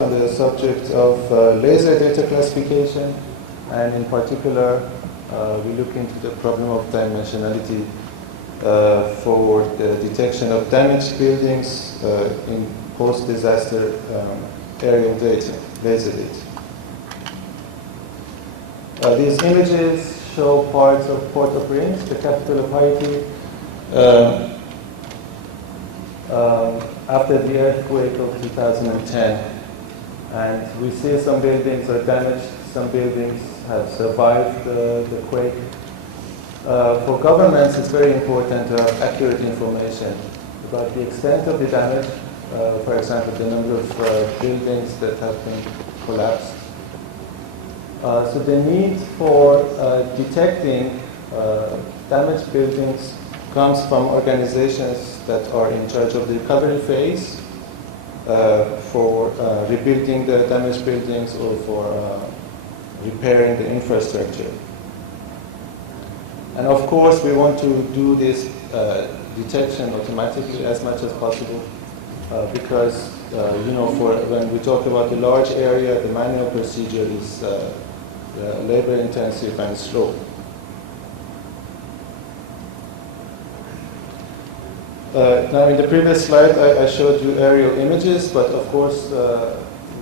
On the subject of laser data classification, and in particular, we look into the problem of dimensionality for the detection of damaged buildings in post-disaster aerial data, laser data. These images show parts of Port-au-Prince, the capital of Haiti, after the earthquake of 2010. And we see some buildings are damaged, some buildings have survived the quake. For governments, it's very important to have accurate information about the extent of the damage, for example, the number of buildings that have been collapsed. So the need for detecting damaged buildings comes from organizations that are in charge of the recovery phase, for rebuilding the damaged buildings or for repairing the infrastructure. And of course, we want to do this detection automatically as much as possible because, when we talk about a large area, the manual procedure is labor intensive and slow. Now, in the previous slide, I showed you aerial images, but of course,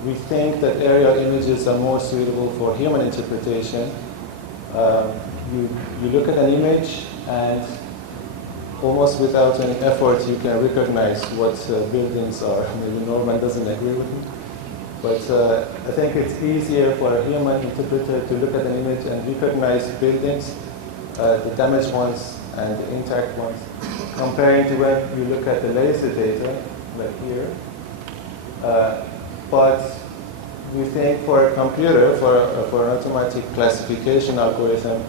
we think that aerial images are more suitable for human interpretation. You look at an image, and almost without any effort, you can recognize what buildings are. Maybe Norman doesn't agree with me, but I think it's easier for a human interpreter to look at an image and recognize buildings, the damaged ones and the intact ones, comparing to when you look at the laser data, like here. But we think for a computer, for an automatic classification algorithm,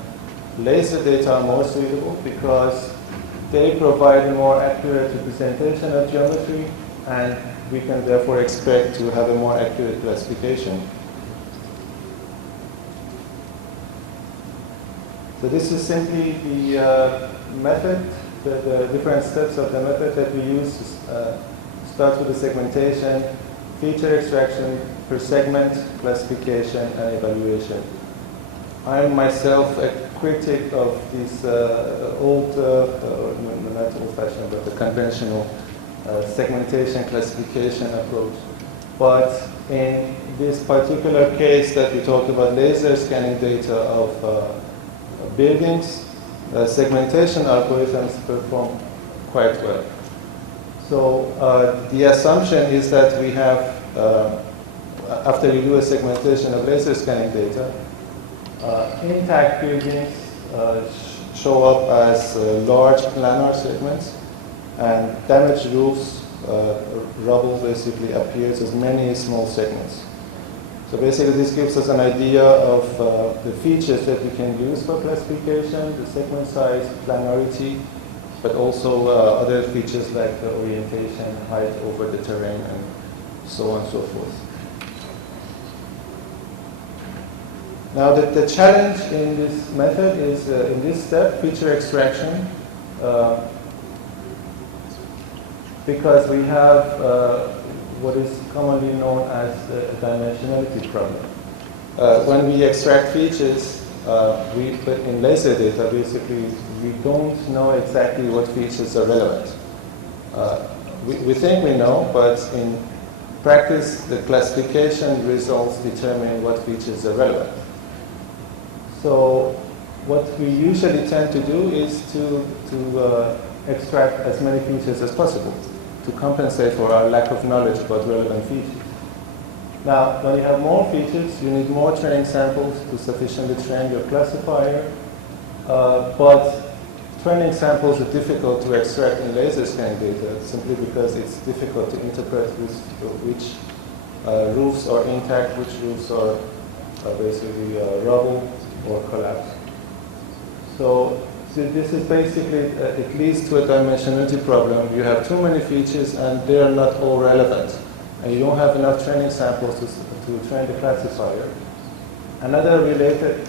laser data are more suitable because they provide a more accurate representation of geometry, and we can therefore expect to have a more accurate classification. So this is simply the method, the different steps of the method that we use to start with the segmentation, feature extraction per segment, classification, and evaluation. I am myself a critic of this old, not old-fashioned, but the conventional segmentation classification approach. But in this particular case that we talk about laser scanning data of buildings, segmentation algorithms perform quite well. So the assumption is that we have, after you do a segmentation of laser scanning data, intact buildings show up as large planar segments, and damaged roofs, rubble basically appears as many small segments. So basically this gives us an idea of the features that we can use for classification, the segment size, planarity, but also other features like the orientation, height over the terrain, and so on and so forth. Now the challenge in this method is, in this step, feature extraction, because we have what is commonly known as a dimensionality problem. When we extract features, in laser data, basically, we don't know exactly what features are relevant. We think we know, but in practice, the classification results determine what features are relevant. So what we usually tend to do is to extract as many features as possible to compensate for our lack of knowledge about relevant features. Now, when you have more features, you need more training samples to sufficiently train your classifier, but training samples are difficult to extract in laser scanning data simply because it's difficult to interpret which roofs are intact, which roofs are basically rubble or collapse. So this is basically, it leads to a dimensionality problem. You have too many features and they are not all relevant. And you don't have enough training samples to train the classifier. Another related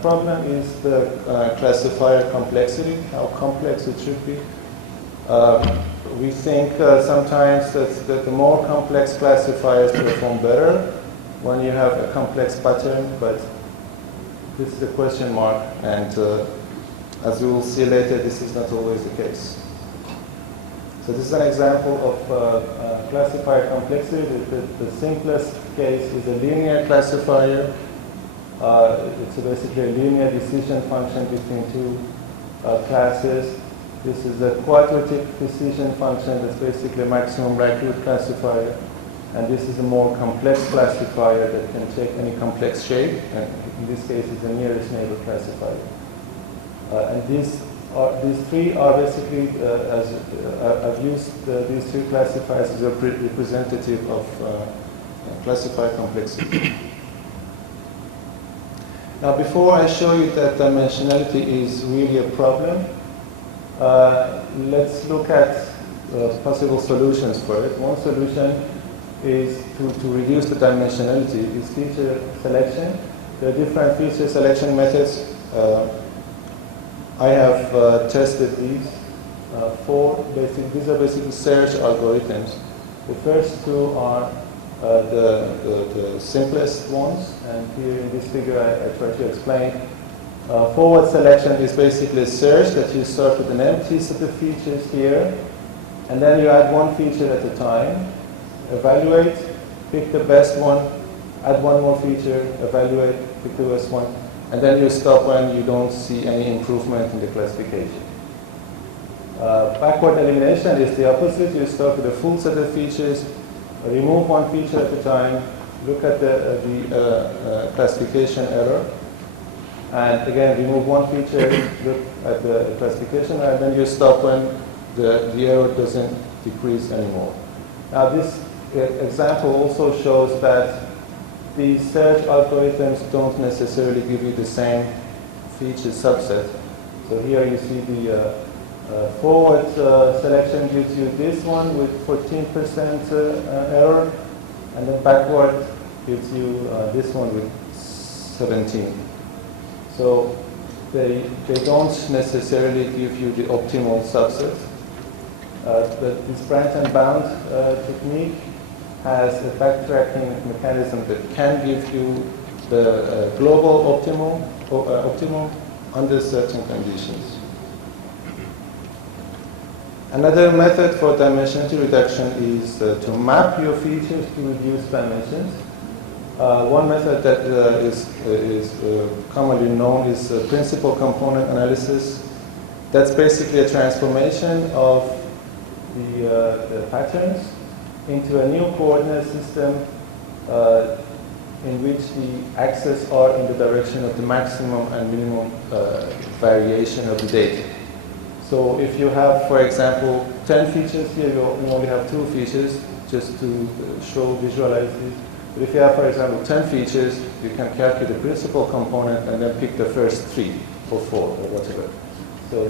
problem is the classifier complexity, how complex it should be. we think sometimes that the more complex classifiers perform better when you have a complex pattern, but this is a question mark, and as we will see later, this is not always the case. So this is an example of classifier complexity. The simplest case is a linear classifier. It's basically a linear decision function between two classes. This is a quadratic decision function that's basically a maximum likelihood classifier. And this is a more complex classifier that can take any complex shape. And in this case, it's a nearest neighbor classifier. And these three are basically, I've used these three classifiers as a representative of classifier complexity. Now, before I show you that dimensionality is really a problem, let's look at possible solutions for it. One solution is to reduce the dimensionality, is feature selection. There are different feature selection methods. I have tested these four. These are basically search algorithms. The first two are the simplest ones, and here in this figure I try to explain. Forward selection is basically a search that you start with an empty set of features here, and then you add one feature at a time, evaluate, pick the best one, add one more feature, evaluate, pick the best one, and then you stop when you don't see any improvement in the classification. Backward elimination is the opposite. You start with a full set of features, remove one feature at a time, look at the classification error, and again remove one feature, look at the classification error, and then you stop when the error doesn't decrease anymore. Now this example also shows that these search algorithms don't necessarily give you the same feature subset. So here you see the forward selection gives you this one with 14% error, and then backward gives you this one with 17. So they don't necessarily give you the optimal subset. But this branch and bound technique has a backtracking mechanism that can give you the global optimum under certain conditions. Another method for dimensionality reduction is to map your features to reduce dimensions. One method that is commonly known is principal component analysis. That's basically a transformation of the patterns into a new coordinate system in which the axes are in the direction of the maximum and minimum variation of the data. So if you have, for example, 10 features here, you only have 2 features, just to visualize this. But if you have, for example, 10 features, you can calculate the principal component and then pick the first 3 or 4 or whatever. So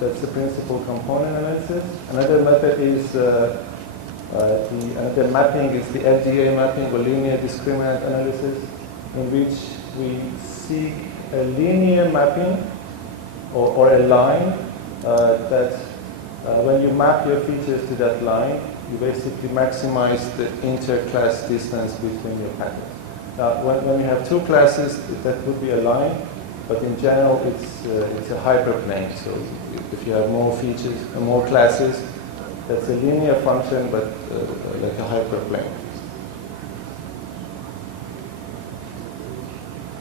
that's the principal component analysis. Another method is another mapping is the LDA mapping, or linear discriminant analysis, in which we seek a linear mapping or a line that when you map your features to that line, you basically maximize the interclass distance between your patterns. Now, when you have 2 classes, that would be a line, but in general, it's a hyperplane. So if you have more features and more classes, that's a linear function, but like a hyperplane.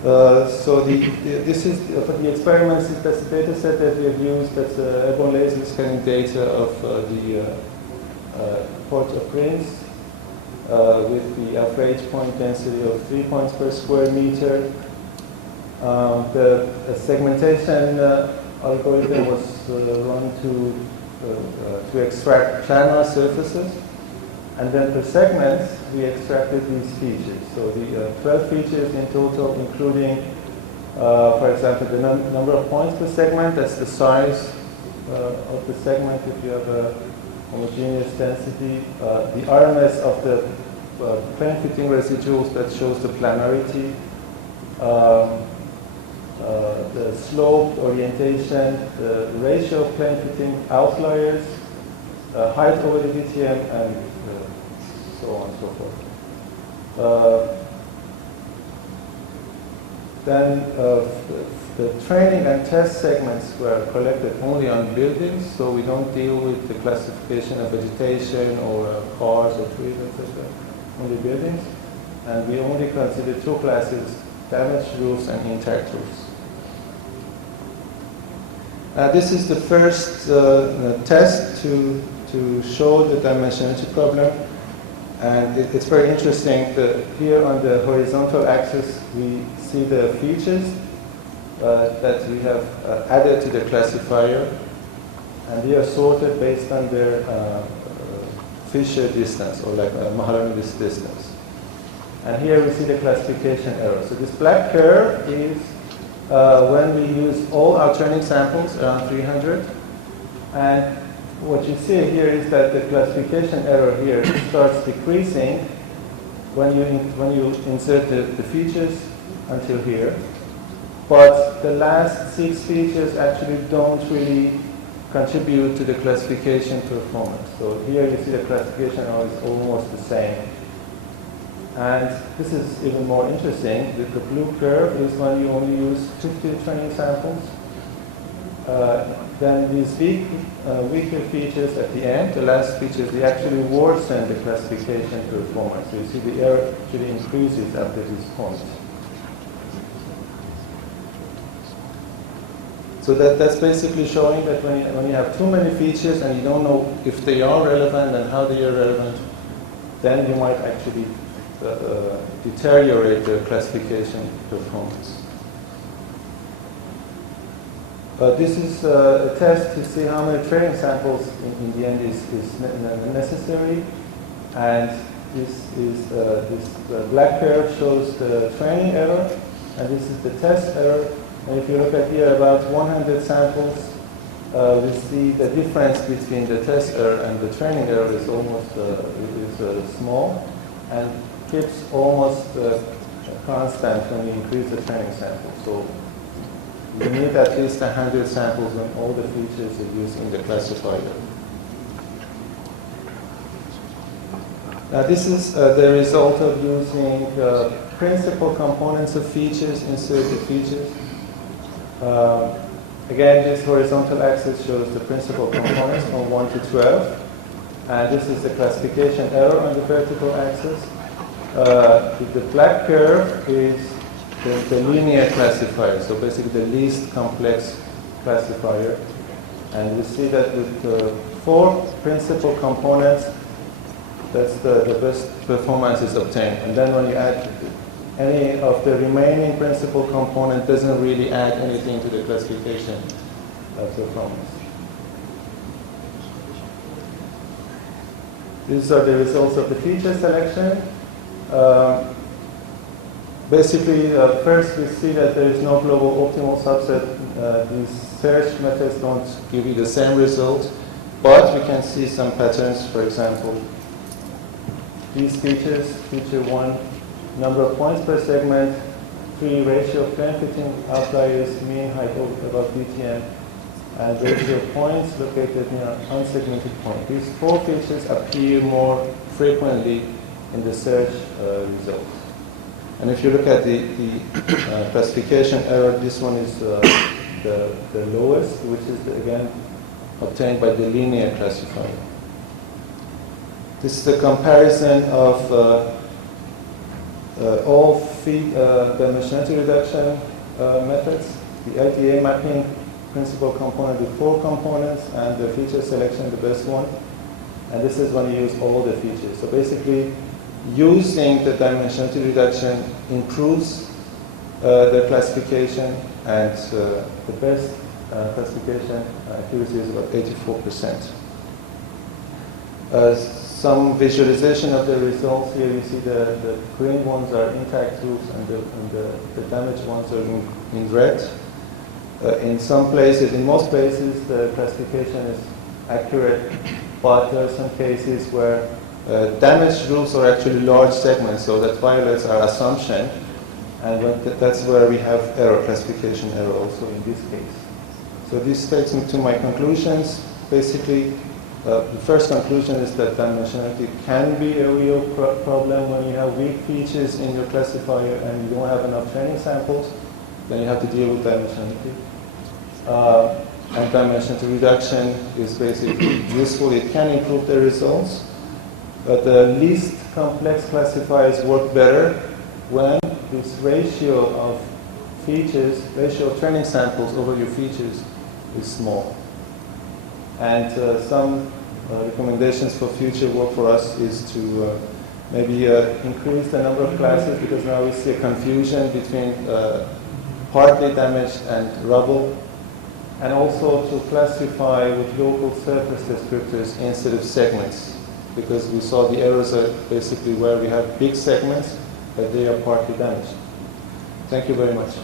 So this is for the experiments. That's the data set that we have used. That's airborne laser scanning data of the Port-au-Prince with the average point density of 3 points per square meter. The segmentation algorithm was run to extract planar surfaces, and then per segment we extracted these features. So the 12 features in total, including, for example, the number of points per segment. That's the size of the segment if you have a homogeneous density. The RMS of the plane fitting residuals, that shows the planarity. The slope, orientation, the ratio of plane fitting outliers, height over the DTM, and so on and so forth. Then the training and test segments were collected only on buildings, so we don't deal with the classification of vegetation or cars or trees, etc. Only buildings. And we only consider two classes, damaged roofs and intact roofs. This is the first test to show the dimensionality problem. And it's very interesting that here on the horizontal axis we see the features that we have added to the classifier, and they are sorted based on their Fisher distance, or like Mahalanobis distance. And here we see the classification error. So this black curve is when we use all our training samples, around 300, and what you see here is that the classification error here starts decreasing when you insert the features until here. But the last 6 features actually don't really contribute to the classification performance. So here you see the classification error is almost the same. And this is even more interesting. The blue curve is when you only use 50 training samples. Then these weaker features at the end, the last features, they actually worsen the classification performance. So you see the error actually increases after this point. So that's basically showing that when you have too many features and you don't know if they are relevant and how they are relevant, then you might actually deteriorate the classification performance. This is a test to see how many training samples in the end is necessary. And this black curve shows the training error, and this is the test error. And if you look at here, about 100 samples, we see the difference between the test error and the training error is almost small, and keeps almost constant when you increase the training sample. So you need at least 100 samples when all the features are used in the classifier. Now this is the result of using principal components of features, inserted features. Again, this horizontal axis shows the principal components from 1 to 12. And this is the classification error on the vertical axis. The black curve is the linear classifier, so basically the least complex classifier. And we see that with 4 principal components, that's the best performance is obtained. And then when you add any of the remaining principal component, doesn't really add anything to the classification performance. These are the results of the feature selection. Basically, first we see that there is no global optimal subset. These search methods don't give you the same result, but we can see some patterns. For example, these features, feature 1, number of points per segment, 3 ratio of plane fitting outliers, mean height above DTM, and ratio of points located near unsegmented point. These 4 features appear more frequently in the search results. And if you look at the classification error, this one is the lowest, which is again obtained by the linear classifier. This is the comparison of all dimensionality reduction methods, the LDA mapping principal component with 4 components, and the feature selection, the best one. And this is when you use all the features. So basically, using the dimensionality reduction improves the classification, and the best classification accuracy is about 84%. Some visualization of the results here. You see the green ones are intact roofs, and the damaged ones are in red. In some places, in most places, the classification is accurate, but there are some cases where damaged roofs are actually large segments, so that violates our assumption, and that's where we have error, classification error also in this case. So this takes me to my conclusions. Basically, The first conclusion is that dimensionality can be a real problem when you have weak features in your classifier and you don't have enough training samples. Then you have to deal with dimensionality. And dimensionality reduction is basically useful. It can improve the results. But the least complex classifiers work better when this ratio of features, ratio of training samples over your features is small. And some recommendations for future work for us is to maybe increase the number of classes, because now we see a confusion between partly damaged and rubble, and also to classify with local surface descriptors instead of segments, because we saw the errors are basically where we have big segments, but they are partly damaged. Thank you very much.